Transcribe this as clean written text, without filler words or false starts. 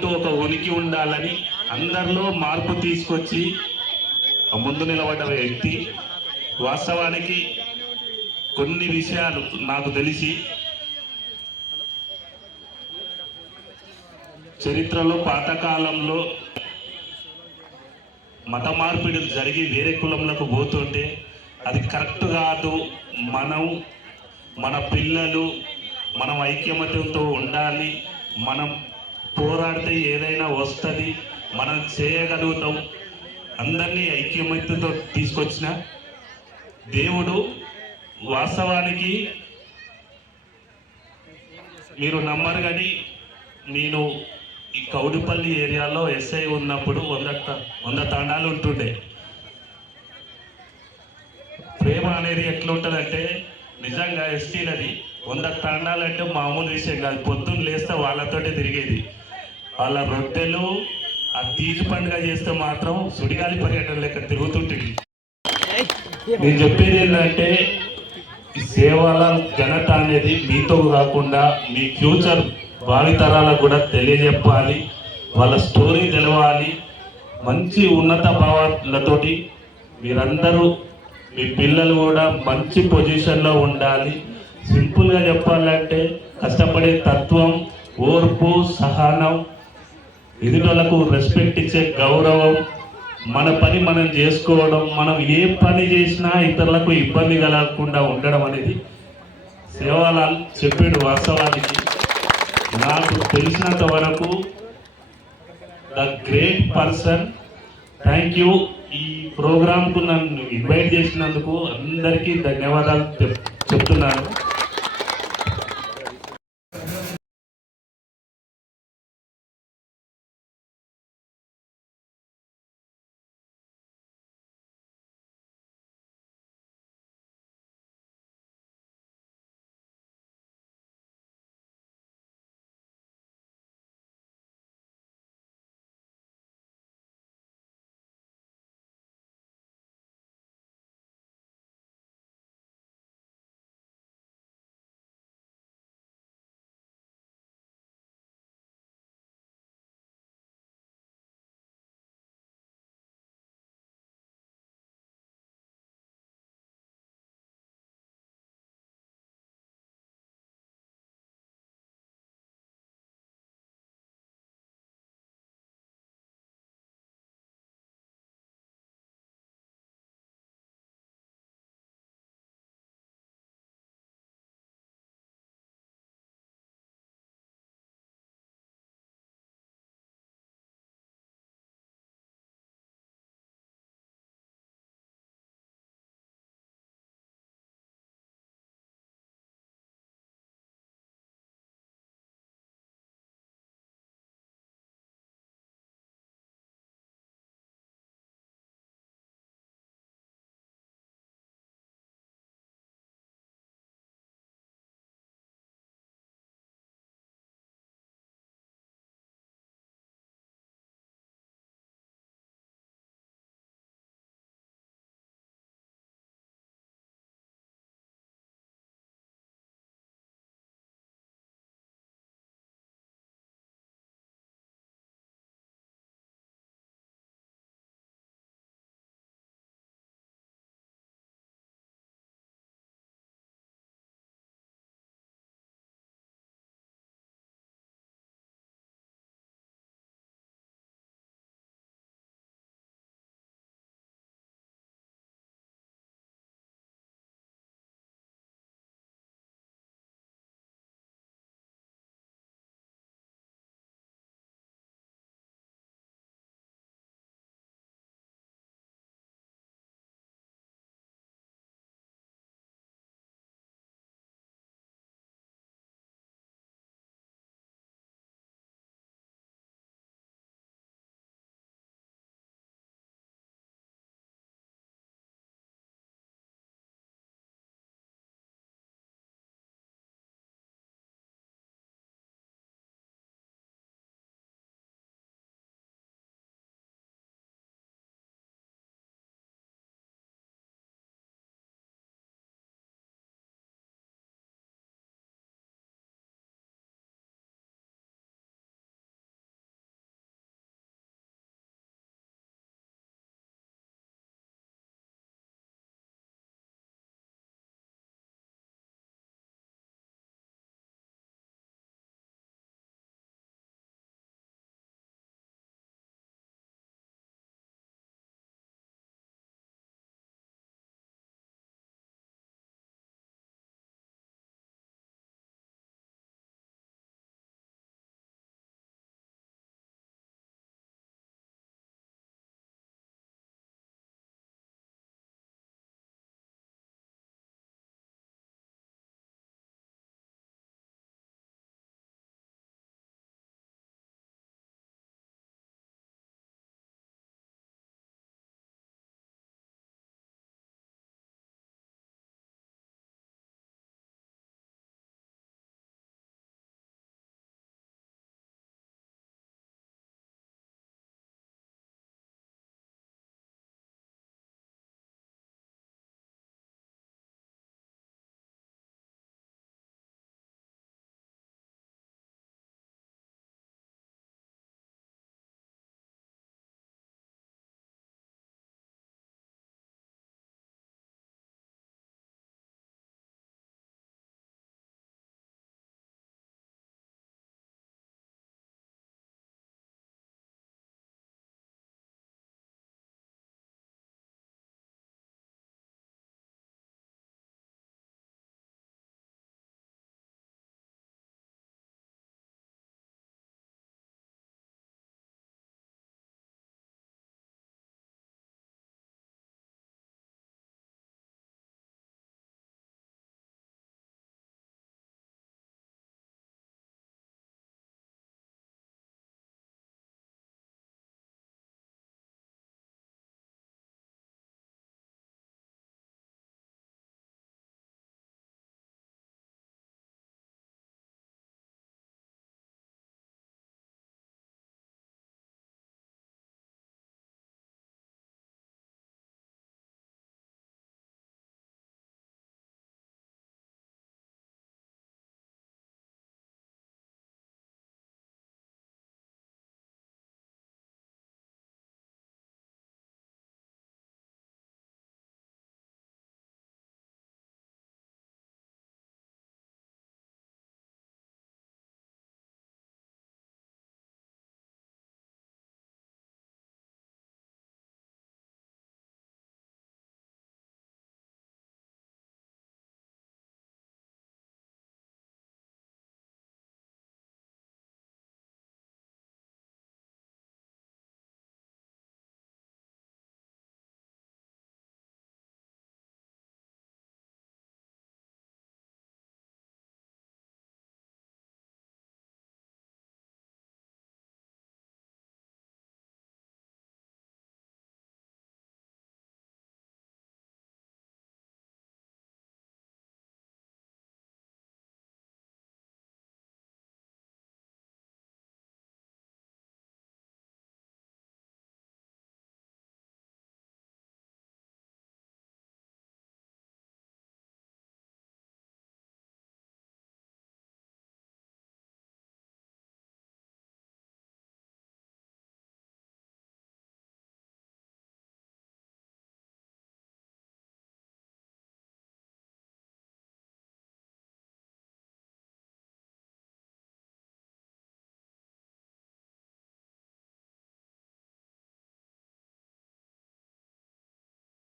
మనకంటూ ఒక ఉనికి ఉండాలని అందరిలో మార్పు తీసుకొచ్చి ముందు నిలబడ్డ వ్యక్తి. వాస్తవానికి కొన్ని విషయాలు నాకు తెలిసి చరిత్రలో పాతకాలంలో మత మార్పిడులు జరిగి వేరే కులంలోకి పోతుంటే అది కరెక్ట్ కాదు, మన పిల్లలు మనం ఐక్యమత్యంతో ఉండాలి, మనం పోరాడితే ఏదైనా వస్తుంది, మనం చేయగలుగుతాం, అందరినీ ఐక్యమత్యంతో తీసుకొచ్చిన దేవుడు. వాస్తవానికి మీరు నమ్మరు కానీ నేను ఈ కౌడిపల్లి ఏరియాలో ఎస్ఐ ఉన్నప్పుడు 100 తాండాలు ఉంటుండే. ప్రేమ అనేది ఎట్లుంటుందంటే నిజంగా ఎస్టీలది 100 తాండాలు అంటే మామూలు విషయం కాదు. పొద్దున్న లేస్తే వాళ్ళతోటే తిరిగేది. వాళ్ళ రొట్టెలు ఆ తీజు పండుగ చేస్తే మాత్రం సుడిగాలి పర్యటన లెక్క తిరుగుతుంటుంది. నేను చెప్పేది ఏంటంటే ఈ సేవల ఘనత అనేది మీతో కాకుండా మీ ఫ్యూచర్ భావితరాలకు కూడా తెలియజెప్పాలి, వాళ్ళ స్టోరీ తెలవాలి. మంచి ఉన్నత భావాలతోటి మీరందరూ మీ పిల్లలు కూడా మంచి పొజిషన్లో ఉండాలి. సింపుల్గా చెప్పాలంటే కష్టపడే తత్వం, ఓర్పు, సహనం, ఎదుటలకు రెస్పెక్ట్ ఇచ్చే గౌరవం, మన పని మనం చేసుకోవడం, మనం ఏ పని చేసినా ఇతరులకు ఇబ్బంది కలగకుండా ఉండడం అనేది సేవలాల్ చెప్పాడు. వాస్తవానికి నాకు తెలిసినంత వరకు the great person. Thank you. ఈ ప్రోగ్రాంకు నన్ను ఇన్వైట్ చేసినందుకు అందరికీ ధన్యవాదాలు చెప్తున్నాను.